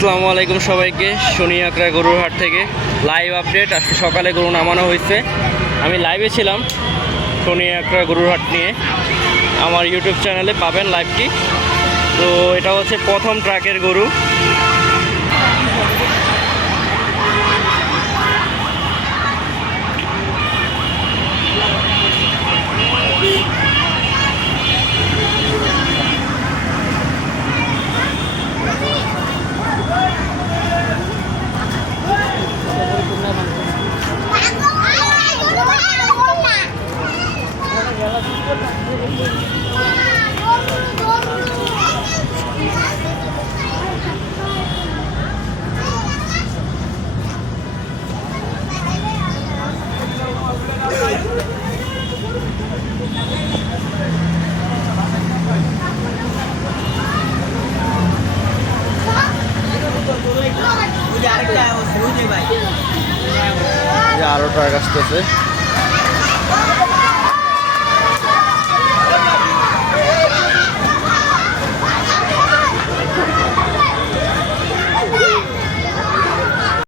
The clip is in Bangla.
আসসালামু আলাইকুম সবাইকে। শনি আকরা গরুর হাট থেকে লাইভ আপডেট। আজকে সকালে গরু নামানো হয়েছে। আমি লাইভে ছিলাম শনি আকরা গরুর হাট নিয়ে। আমার ইউটিউব চ্যানেলে পাবেন লাইভটি। তো এটা হচ্ছে প্রথম ট্রাকের গরু। আরো ট্রাক আসতেছে।